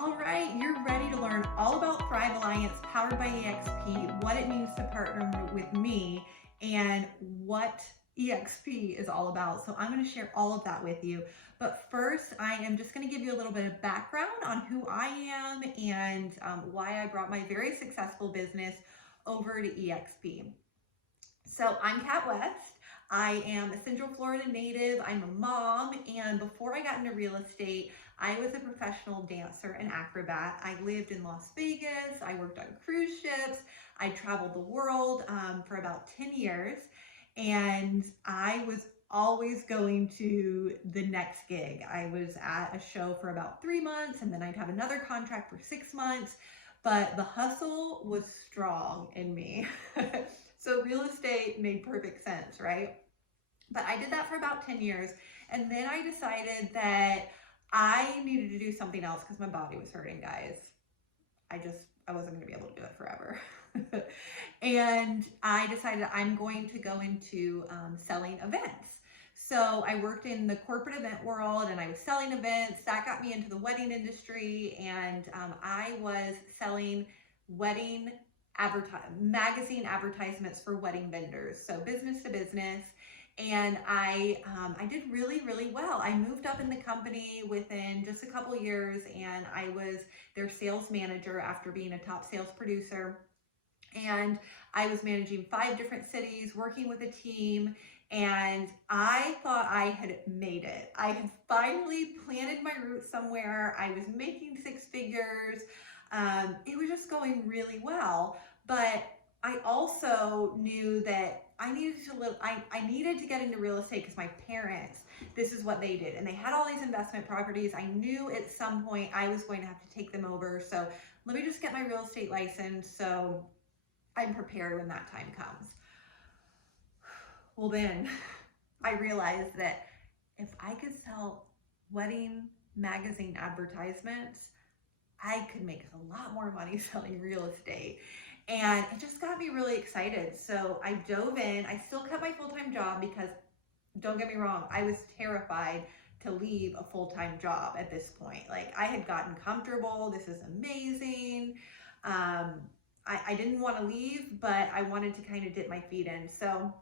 All right, you're ready to learn all about Thrive Alliance powered by EXP, what it means to partner with me, and what EXP is all about. So I'm going to share all of that with you. But first, I am just going to give you a little bit of background on who I am and why I brought my very successful business over to EXP. So I'm Kat West. I am a Central Florida native. I'm a mom, and before I got into real estate, I was a professional dancer and acrobat. I lived in Las Vegas. I worked on cruise ships. I traveled the world for about 10 years, and I was always going to the next gig. I was at a show for about 3 months, and then I'd have another contract for 6 months, but the hustle was strong in me. So real estate made perfect sense, right? But I did that for about 10 years. And then I decided that I needed to do something else because my body was hurting, guys. I wasn't going to be able to do it forever. And I decided I'm going to go into selling events. So I worked in the corporate event world and I was selling events. That got me into the wedding industry, and I was selling wedding magazine advertisements for wedding vendors, so business to business. And I did really, really well. I moved up in the company within just a couple years, and I was their sales manager after being a top sales producer. And I was managing 5 different cities, working with a team, and I thought I had made it. I had finally planted my roots somewhere. I was making 6 figures. It was just going really well. But I also knew that I needed to live, I needed to get into real estate because my parents, this is what they did. And they had all these investment properties. I knew at some point I was going to have to take them over. So let me just get my real estate license so I'm prepared when that time comes. Well, then I realized that if I could sell wedding magazine advertisements, I could make a lot more money selling real estate. And it just got me really excited. So I dove in. I still kept my full-time job because, don't get me wrong, I was terrified to leave a full-time job at this point. Like, I had gotten comfortable. This is amazing. I didn't want to leave, but I wanted to kind of dip my feet in. So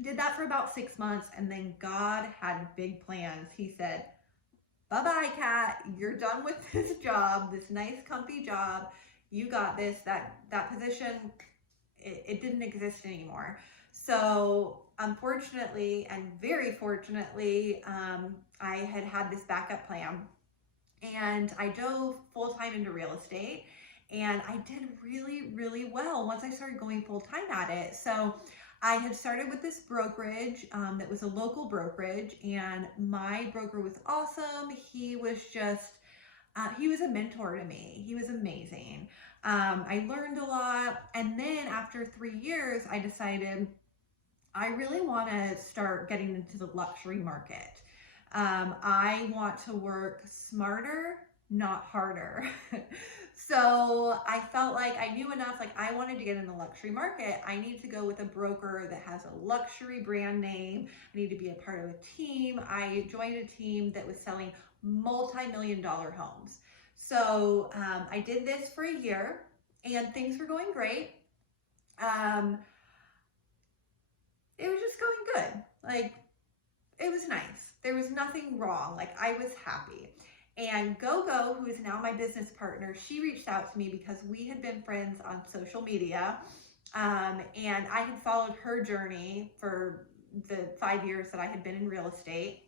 I did that for about 6 months, and then God had big plans. He said, bye-bye, Kat. You're done with this job, this nice, comfy job. You got this. That position, it didn't exist anymore. So unfortunately, and very fortunately, I had this backup plan, and I dove full-time into real estate, and I did really, really well once I started going full-time at it. So I had started with this brokerage that was a local brokerage, and my broker was awesome. He was just, he was a mentor to me. He was amazing. I learned a lot. And then after 3 years, I decided I really want to start getting into the luxury market. I want to work smarter, not harder. So I felt like I knew enough, like I wanted to get in the luxury market. I need to go with a broker that has a luxury brand name. I need to be a part of a team. I joined a team that was selling multi-million-dollar homes. So I did this for a year, and things were going great. It was just going good. Like, it was nice. There was nothing wrong. Like, I was happy. And GoGo, who is now my business partner, she reached out to me because we had been friends on social media. And I had followed her journey for the 5 years that I had been in real estate.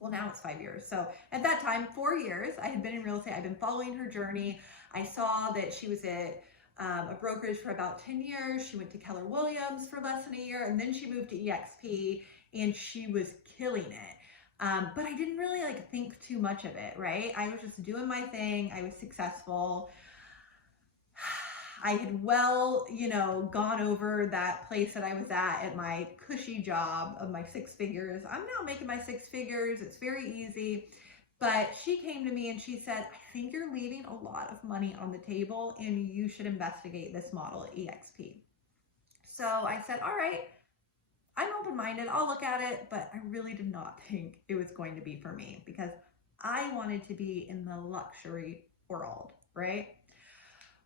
Well, now it's 5 years. So at that time, 4 years, I had been in real estate. I've been following her journey. I saw that she was at a brokerage for about 10 years. She went to Keller Williams for less than a year, and then she moved to EXP, and she was killing it. But I didn't really think too much of it, right? I was just doing my thing. I was successful. I had gone over that place that I was at my cushy job of my 6 figures. I'm now making my 6 figures. It's very easy. But she came to me and she said, I think you're leaving a lot of money on the table and you should investigate this model at EXP. So I said, all right, I'm open-minded. I'll look at it, but I really did not think it was going to be for me because I wanted to be in the luxury world, right?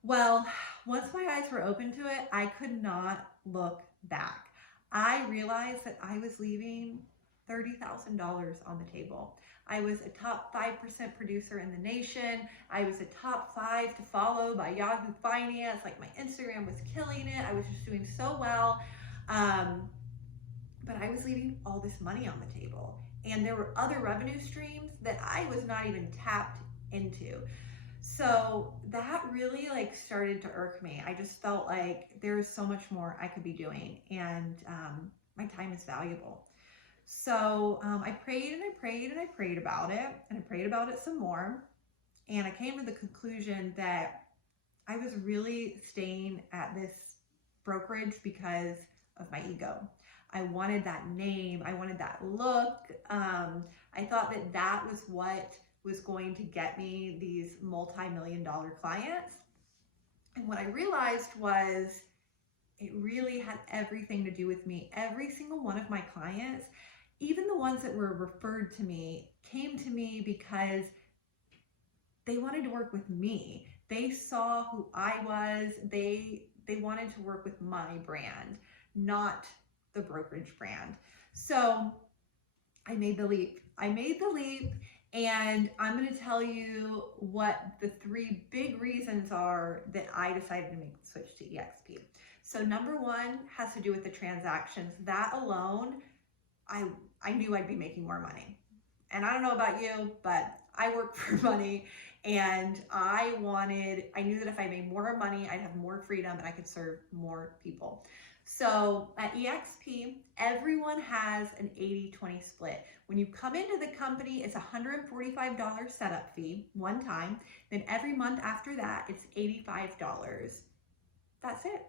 Well, once my eyes were open to it, I could not look back. I realized that I was leaving $30,000 on the table. I was a top 5% producer in the nation. I was a top 5 to follow by Yahoo Finance. Like, my Instagram was killing it. I was just doing so well. But I was leaving all this money on the table. And there were other revenue streams that I was not even tapped into. So that really like started to irk me. I just felt like there was so much more I could be doing, and my time is valuable. So I prayed and I prayed and I prayed about it, and I prayed about it some more. And I came to the conclusion that I was really staying at this brokerage because of my ego. I wanted that name. I wanted that look. I thought that that was what was going to get me these multi-million-dollar clients. And what I realized was it really had everything to do with me. Every single one of my clients, even the ones that were referred to me, came to me because they wanted to work with me. They saw who I was. They wanted to work with my brand, not the brokerage brand. So I made the leap. And I'm going to tell you what the 3 big reasons are that I decided to make the switch to EXP. So number 1 has to do with the transactions. That alone, I knew I'd be making more money. And I don't know about you, but I work for money, and I knew that if I made more money, I'd have more freedom and I could serve more people. So at EXP, everyone has an 80-20 split. When you come into the company, it's $145 setup fee one time. Then every month after that, it's $85. That's it.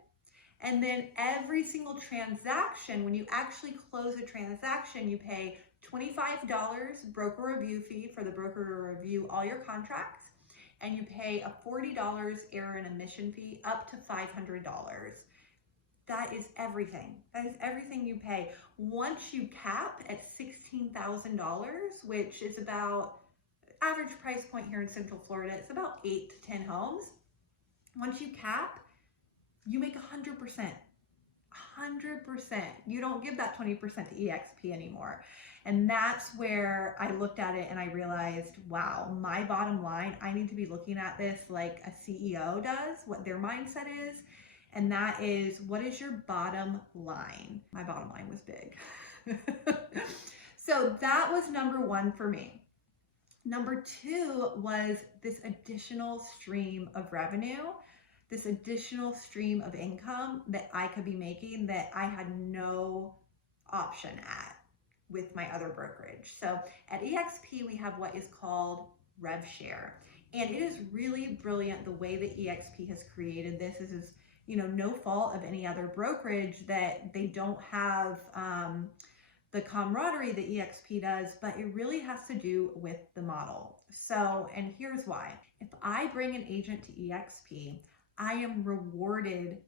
And then every single transaction, when you actually close a transaction, you pay $25 broker review fee for the broker to review all your contracts, and you pay a $40 error and omission fee up to $500. That is everything. That is everything you pay. Once you cap at $16,000, which is about average price point here in Central Florida, it's about 8 to 10 homes. Once you cap, you make 100%. 100%. You don't give that 20% to EXP anymore. And that's where I looked at it and I realized, wow, my bottom line, I need to be looking at this like a CEO does, what their mindset is. And that is, what is your bottom line? My bottom line was big. So that was number 1 for me. Number 2 was this additional stream of revenue, this additional stream of income that I could be making that I had no option at with my other brokerage. So at EXP, we have what is called rev share. And it is really brilliant the way that EXP has created this. This is, no fault of any other brokerage that they don't have the camaraderie that EXP does, but it really has to do with the model. So, and here's why. If I bring an agent to EXP, I am rewarded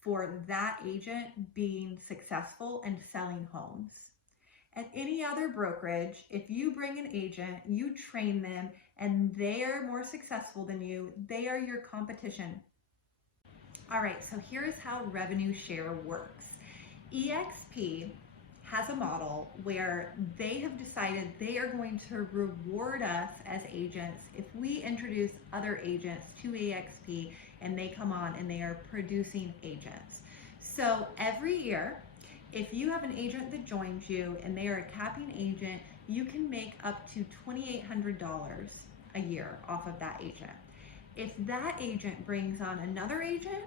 for that agent being successful and selling homes. At any other brokerage, if you bring an agent, you train them, and they are more successful than you, they are your competition. All right, so here's how revenue share works. EXP has a model where they have decided they are going to reward us as agents if we introduce other agents to EXP and they come on and they are producing agents. So every year, if you have an agent that joins you and they are a capping agent, you can make up to $2,800 a year off of that agent. If that agent brings on another agent,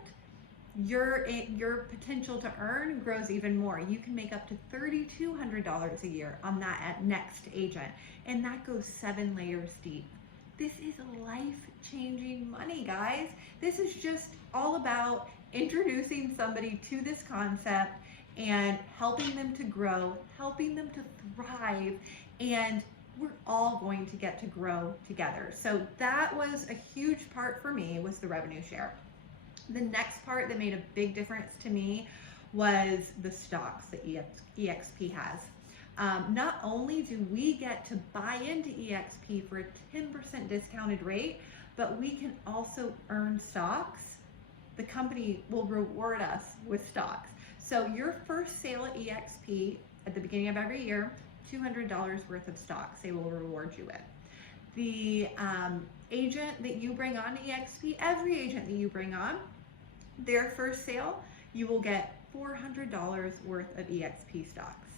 your potential to earn grows even more. You can make up to $3,200 a year on that next agent, and that goes 7 layers deep. This is life-changing money, guys. This is just all about introducing somebody to this concept and helping them to grow, helping them to thrive, and we're all going to get to grow together. So that was a huge part for me, was the revenue share. The next part that made a big difference to me was the stocks that EXP has. Not only do we get to buy into EXP for a 10% discounted rate, but we can also earn stocks. The company will reward us with stocks. So your first sale at EXP at the beginning of every year, $200 worth of stocks they will reward you with. The agent that you bring on to EXP, every agent that you bring on, their first sale, you will get $400 worth of EXP stocks.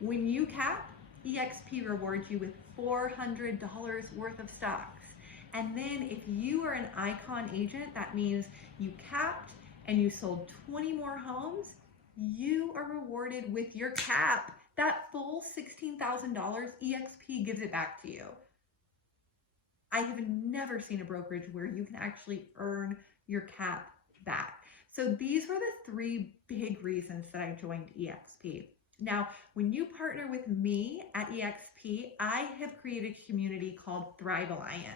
When you cap, EXP rewards you with $400 worth of stocks. And then if you are an icon agent, that means you capped and you sold 20 more homes, you are rewarded with your cap. That full $16,000, EXP gives it back to you. I have never seen a brokerage where you can actually earn your cap back. So these were the three big reasons that I joined EXP. Now, when you partner with me at EXP, I have created a community called Thrive Alliance.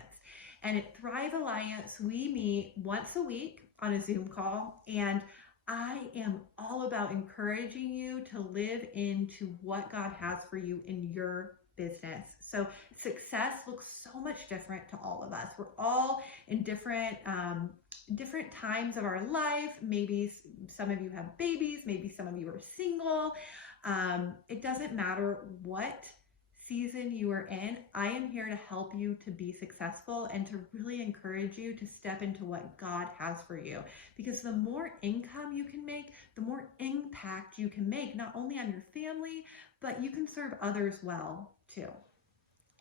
And at Thrive Alliance, we meet once a week on a Zoom call, and I am all about encouraging you to live into what God has for you in your business. So success looks so much different to all of us. We're all in different times of our life. Maybe some of you have babies, maybe some of you are single. It doesn't matter what season you are in. I am here to help you to be successful and to really encourage you to step into what God has for you. Because the more income you can make, the more impact you can make, not only on your family, but you can serve others well too.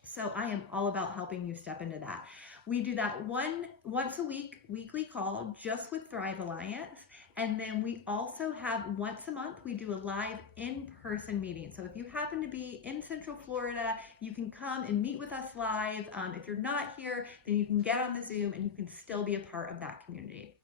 So I am all about helping you step into that. We do that once a week, weekly call just with Thrive Alliance. And then we also have once a month, we do a live in-person meeting. So if you happen to be in Central Florida, you can come and meet with us live. If you're not here, then you can get on the Zoom and you can still be a part of that community.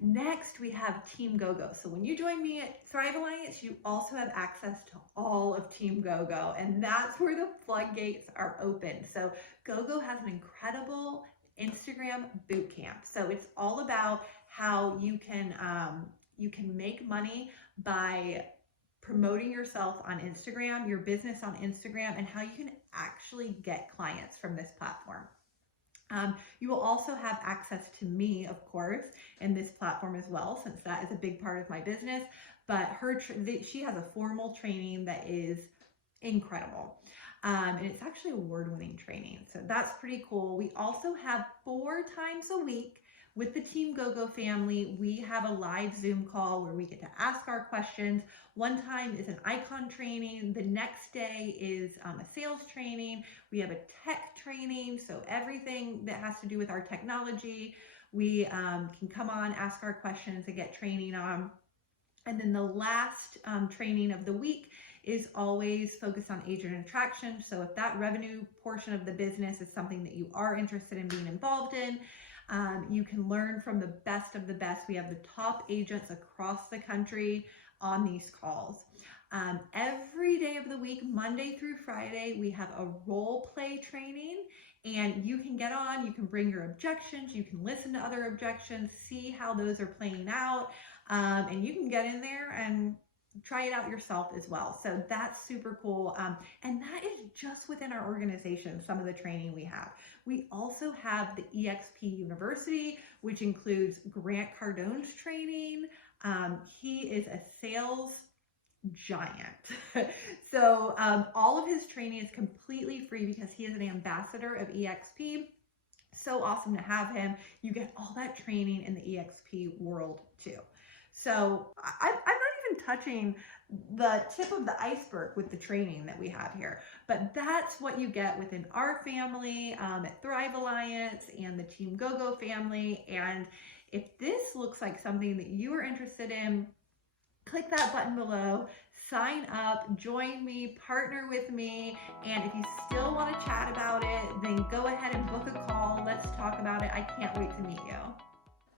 Next, we have Team GoGo. So when you join me at Thrive Alliance, you also have access to all of Team GoGo, and that's where the floodgates are open. So GoGo has an incredible Instagram boot camp. So it's all about how you can make money by promoting yourself on Instagram, your business on Instagram, and how you can actually get clients from this platform. You will also have access to me, of course, in this platform as well, since that is a big part of my business. But she has a formal training that is incredible. And it's actually award-winning training. So that's pretty cool. We also have 4 times a week with the Team GoGo family. We have a live Zoom call where we get to ask our questions. One time is an icon training. The next day is a sales training. We have a tech training. So everything that has to do with our technology, we can come on, ask our questions, and get training on. And then the last training of the week is always focused on agent attraction. So if that revenue portion of the business is something that you are interested in being involved in, you can learn from the best of the best. We have the top agents across the country on these calls. Every day of the week, Monday through Friday, we have a role play training, and you can get on, you can bring your objections, you can listen to other objections, see how those are playing out, and you can get in there and try it out yourself as well. So that's super cool. And that is just within our organization, some of the training we have. We also have the EXP University, which includes Grant Cardone's training. He is a sales giant. So all of his training is completely free because he is an ambassador of EXP. So awesome to have him. You get all that training in the EXP world too. So I'm not even touching the tip of the iceberg with the training that we have here, but that's what you get within our family at Thrive Alliance and the Team GoGo family. And if this looks like something that you are interested in, click that button below, sign up, join me, partner with me. And if you still want to chat about it, then go ahead and book a call. Let's talk about it. I can't wait to meet you.